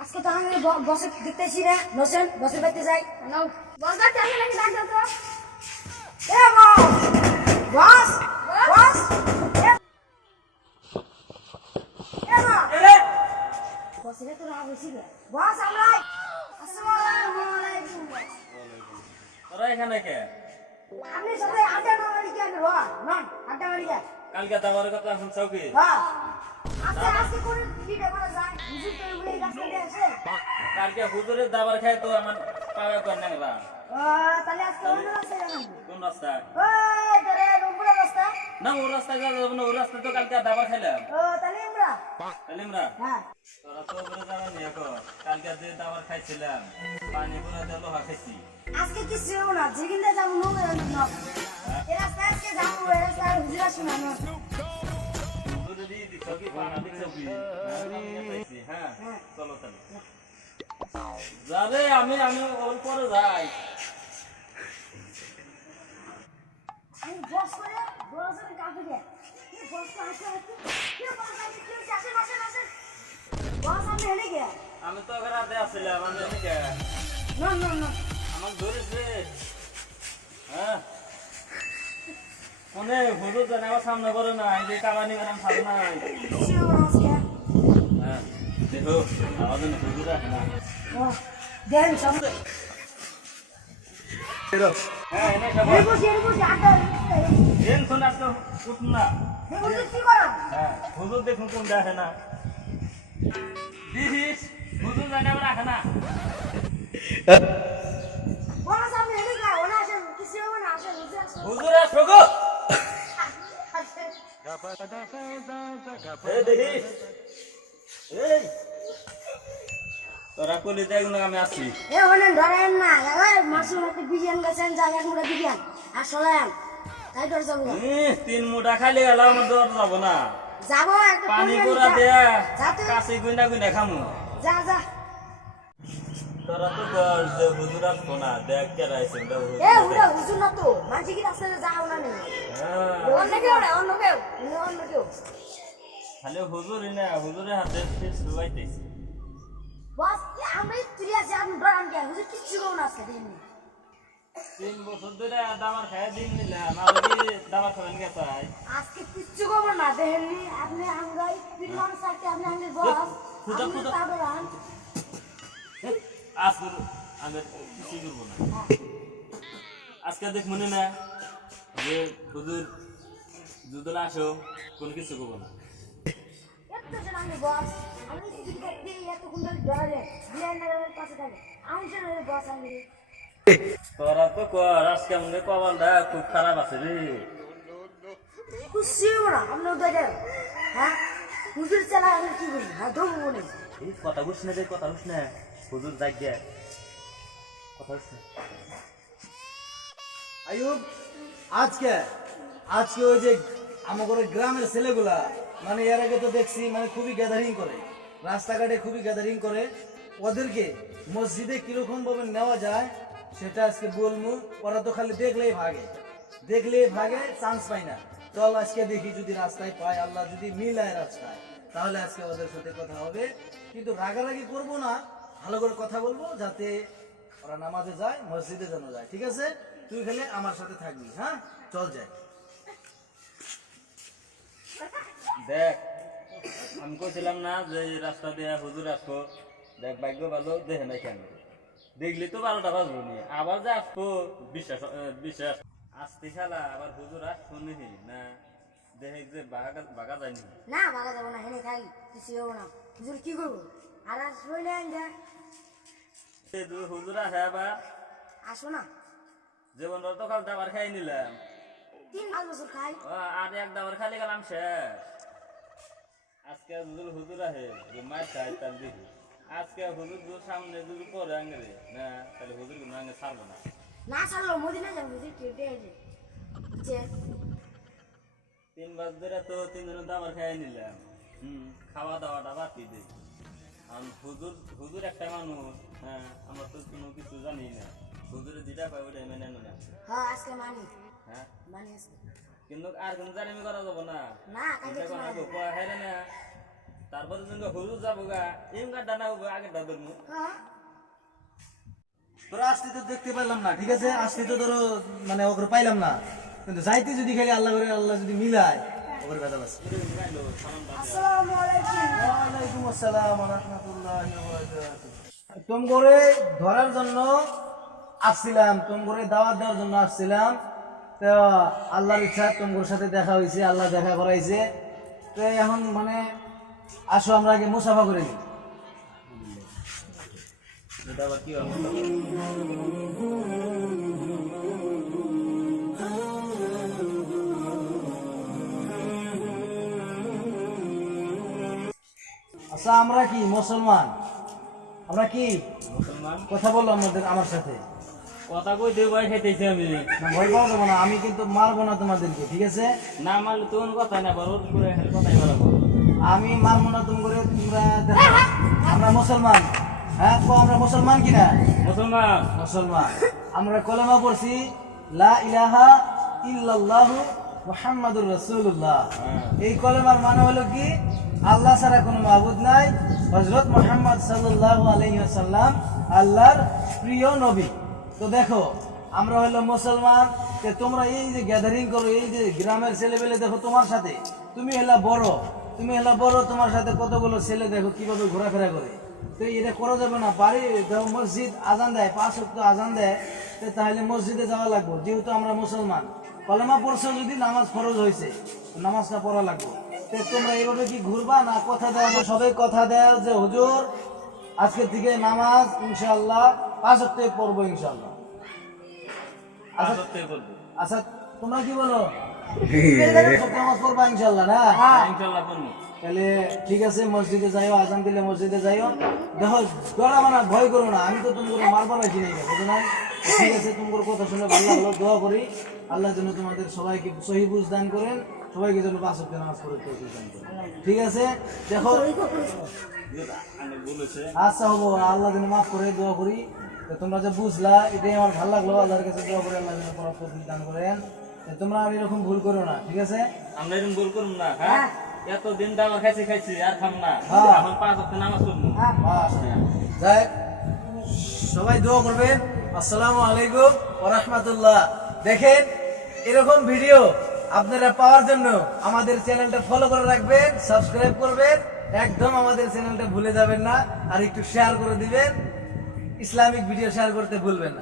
আজকে তো আমি বসে দেখতেছি না। নসেন বসের বাড়িতে যাই। বস বস বস বস বসে তো রাগ হয়েছিল বস। আমরা আসসালামু আলাইকুম। তোরা এখানে কে? আপনি সবাই আড্ডা মারি কেন রো নন আড্ডা মারি কেন কালকে দাবার কথা এখন চৌকি হ্যাঁ। আজকে আজকে করে যায় হুজুর কালকে হুজুরের দাবার খায় তো আমার পাবে কর নাংরা ও তাহলে আজকে অন্য রাস্তায় যাবেন? কোন রাস্তা ওই ধরে রুমপুরা রাস্তা না ওর রাস্তা গেলে যাব না ওর রাস্তা তো কালকে দাবার খাইলাম। ও তাহলে আমরা। তাহলে হ্যাঁ। তোরা তো ওপরে যাবে নি এখন। কালকে যে দাবার খাইছিলাম পানি পুরা দিয়ে লোহা খাইছি। আজকে না যাব এই আজকে যাব হুজুর না। পানা দিছ চলো তাহলে যাবে আমি আমি ওর পরে যাই। আমি বস করে বস করে কাকে দে। বস তো আসে আসে কি বস আসে কি হচ্ছে? আসেন আসেন আসেন। বস আমি হেলে গে আমি তো এবার রাতে আসছিলাম আমি না না না। আমার ধরেছে হ্যাঁ? মনে হুজুর জানে সামনে করে না এই যে কাবানি গরম খাবে হুজুর আসে দেখুন কোন দেখে না হুজুর জানে রাখে না হুজুর আসব গো এই তোরা কলি দেখ না আমি আসছি এ ওনেন ধরেন না এবার মাসুম একটা বিরিয়ান গেছেন জায়গা মুড়া বিরিয়ান। আর চলেন তাই করে যাব। তিন মুঠা খাইলে গেল আমার দর যাব না। যাব একটা পানি পুরা। যা কাছে গুইনা গুইনা খামু। যা যা। তোরা তো কর যে হুজুর আসব না দেখ কে রাইছে এ হুড়া হুজুর না তো মাঝে কি রাস্তায় যাও না নেই অন্য কেউ না অন্য কেউ অন্য কেউ। খালি হুজুর না হুজুরের হাতে শুবাইতেছি বস আমরা তুই আছে ডরান কে হুজুর কিচ্ছু করব না আজকে দিন তিন বছর ধরে দাবার খাই দিন নিলাম দাবার খাবেন কে তাই? আজকে কিচ্ছু করব না দেখেননি আপনি আমরাই তিন মানুষ আপনি আমাদের বস খুদা, খুদা। আমি কিছু করব না। আজকে দেখ মনে না যে হুজুর যদি আসো কোন কিছু করব না। আমি বস আমি কিছু দেখতে এত বিয়ার পাশে থাকে। আমি বস আমি? তোরা তো কর আজকে আমাদের কপালটা খুব খারাপ আছে রে। খুশি হব না আমরা উঠে যাই হ্যাঁ? হুজুর চালা আমি কি করি হ্যাঁ বলে। এই কথা বুঝ না রে কথা বুঝ না। হুজুর যাক গে কথা বুঝ না। আয়ুব আজকে আজকে ওই যে আমাদের গ্রামের ছেলেগুলা মানে এর আগে তো দেখছি মানে খুবই গ্যাদারিং করে। রাস্তাঘাটে খুবই গ্যাদারিং করে। ওদেরকে মসজিদে কীরকম ভাবে নেওয়া যায়, সেটা আজকে বলব। ওরা তো খালি দেখলেই ভাগে। দেখলেই ভাগে চান্স পায় না। চল আজকে দেখি যদি রাস্তায় পায়, আল্লাহ যদি মিলায় রাস্তায়, তাহলে আজকে ওদের সাথে কথা হবে। কিন্তু রাগারাগি করব না, ভালো করে কথা বলব, যাতে ওরা নামাজে যায়, মসজিদে যেন যায়। ঠিক আছে? তুই খালি আমার সাথে থাকবি হ্যাঁ? চল যাই। দেখ আমি কইছিলাম না যে রাস্তা দিয়ে হুজুর আসব। দেখ ভাগ্য ভালো দেখে নাই কেন? দেখলি তো বারোটা বাজবো নি। আবার যে আসব বিশ্বাস বিশ্বাস। আসতে খেলা আবার হুজুর আসব নিহি না দেখে যে বাগা বাগা যায়নি না। ভাগা যাব না হেনে খাই কিছু হব না। হুজুর কি করব? আর আসব না যা সে দু হুজুর আসে আবার। আসব না? জীবন তো কাল দাবার খাই নিলাম। তিন পাঁচ বছর খাই। আর এক দাবার খালি গেলাম শেষ। আজকে হুজুর হুজুর আহে যে মার খাই তার দেখি আজকে হুজুর যদি সামনে যদি পরে আঙ্গে না তাহলে হুজুর কোনো আঙ্গে ছাড়বো না। না ছাড়লো মদিনা যাব হুজুর কেউ দিয়ে তিন বাজ ধরে তো তিন দিনের দাবার খাই নিলাম। হুম খাওয়া দাওয়াটা বাকি দিই। আর হুজুর হুজুর একটা মানুষ হ্যাঁ আমরা তো কোনো কিছু জানি না। হুজুরে যেটা পাই ওটাই মেনে না হ্যাঁ আজকে মানি। হ্যাঁ? মানি আজকে। কিন্তু আর কোনো জানি করা যাব না। আগে না তারপরে যখন হুজুর যাব গা এম গাড্ডা না হব আগের দা ধরবো হ্যাঁ। তোরা আসতে তো দেখতে পারলাম না ঠিক আছে? আসতে তো ধরো মানে ওকে পাইলাম না। কিন্তু যাইতে যদি খালি আল্লাহ করে আল্লাহ যদি মিলায় ওকে ভেজাল আছে। আসসালামু আলাইকুম। আসসালাম ওয়া রাহমাতুল্লাহি ওয়া বারাকাতুহু তোম করে ধরার জন্য আসছিলাম তোম করে দাওয়াত দেওয়ার জন্য আসছিলাম। তো আল্লাহর ইচ্ছা তোমগোর সাথে দেখা হয়েছে আল্লাহ দেখা করাইছে। তো এখন মানে আসো আমরা আগে মুসাফা করে নিই। এটা আবার কি আচ্ছা আমরা কি মুসলমান? আমরা কি? মুসলমান? কথা বলল আমাদের আমার সাথে। কথা কই খাইতেছি আমি না ভয় পাওয়া যাব না আমি কিন্তু মারবো না তোমাদেরকে ঠিক আছে? না মারলে কথা না বড় করে কথাই বলাবো আমি মারবো না তুমি করে তোমরা আমরা মুসলমান। হ্যাঁ তো আমরা মুসলমান কিনা? মুসলমান। মুসলমান। আমরা কলেমা পড়ছি লা ইলাহা ইল্লাল্লাহু মুহাম্মাদুর রাসূলুল্লাহ। হ্যাঁ। এই কলেমার মানে হলো কি? আল্লাহ ছাড়া কোনো মাবুদ নাই। হযরত মুহাম্মদ সাল্লাল্লাহু আলাইহি ওয়াসাল্লাম আল্লাহর প্রিয় নবী। তো দেখো, আমরা হলো মুসলমান যে তোমরা এই যে গ্যাদারিং করো, এই যে গ্রামের ছেলেবেলে দেখো তোমার সাথে, তুমি হলা বড়, তুমি হলা বড়, তোমার সাথে কতগুলো ছেলে দেখো কীভাবে ঘোরাফেরা করে। তো এটা করা যাবে না, বাড়ি মসজিদ আজান দেয়, পাঁচ ওয়াক্ত আজান দেয় তাহলে মসজিদে যাওয়া লাগবো, যেহেতু আমরা মুসলমান। কলেমা পড়ছো যদি নামাজ ফরজ হয়েছে নামাজটা পড়া লাগবো। তো তোমরা এইভাবে কি ঘুরবা না কথা দেওয়া সবাই কথা দেয় যে হুজুর, আজকে থেকে নামাজ ইনশাল্লাহ পাঁচ ওয়াক্তে পড়ব ইনশাআল্লাহ। আচ্ছা তোমরা কি বলো? নামাজ পড়বা ইনশাআল্লাহ না? ইনশাল্লাহ করব তাহলে ঠিক আছে মসজিদে যাইও আজান দিলে মসজিদে যাইও। দেখো মানে ভয় করো না। আমি তো তোমাকে মারবার আছি নাই বুঝো না ঠিক আছে তোমার কথা শুনে ভালো লাগল দোয়া করি। আল্লাহ যেন তোমাদের সবাইকে সহি বুঝ দান করেন সবাইকে যেন পাঁচ ওয়াক্ত নামাজ পড়ে দান করেন। ঠিক আছে? দেখো। আচ্ছা হব আল্লাহ যেন মাফ করে দোয়া করি। তোমরা যে বুঝলা এটাই আমার ভালো লাগল। আল্লাহর কাছে দোয়া করে আল্লাহ যেন পড়া দান করেন। তোমরা আর এরকম ভুল করো না ঠিক আছে? আমরা এরকম ভুল করুন না হ্যাঁ? এত দিন দাবার খাইছি খাইছি আর থাম না। হ্যাঁ। এখন পাঁচ হপ্তাহ নামাজ পড়ব। যাই হোক, সবাই দোয়া করবেন। আসসালামু আলাইকুম ওয়া রাহমাতুল্লাহ। দেখেন এরকম ভিডিও আপনারা পাওয়ার জন্য আমাদের চ্যানেলটা ফলো করে রাখবেন সাবস্ক্রাইব করবেন। একদম আমাদের চ্যানেলটা ভুলে যাবেন না আর একটু শেয়ার করে দিবেন। ইসলামিক ভিডিও শেয়ার করতে ভুলবেন না।